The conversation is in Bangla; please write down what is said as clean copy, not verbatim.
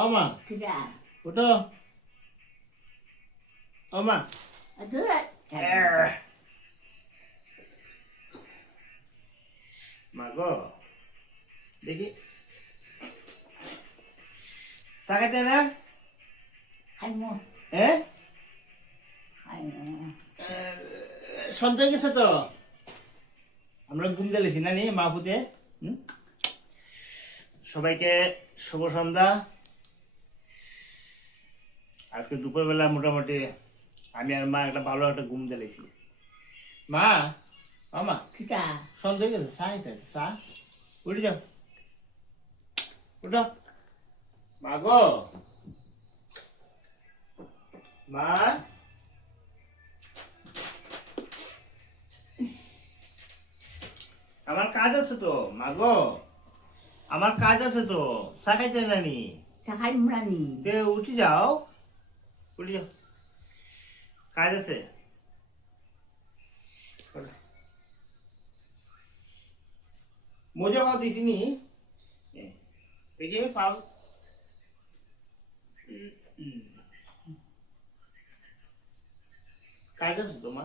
ও মা কিরা ওঠো ও মা দূরে মা গো দেখি চা খাইতে না খাইমু হ্যাঁ খাইমু সন্ধ্যা গেছে তো আমরা ঘুম দিয়েছি না নি মা পুতে সবাইকে শুভ সন্ধ্যা। আজকে দুপুরবেলা মোটামুটি আমি আর মা একটা ভালো একটা ঘুম দিয়েছি। মা মামা কিরা সন্ধ্যা গেছে চা খাইতে আছে চা উঠে যাও উঠো মা গো মা আমার কাজ আছে তো মা গো আমার কাজ আছে তো চা খাইতে নানি চা খাইমু রানি উঠে যাও উঠে যাও কাজ আছে মোজা পাও দিছিনি দেখি পাও কাজ আছে তোমার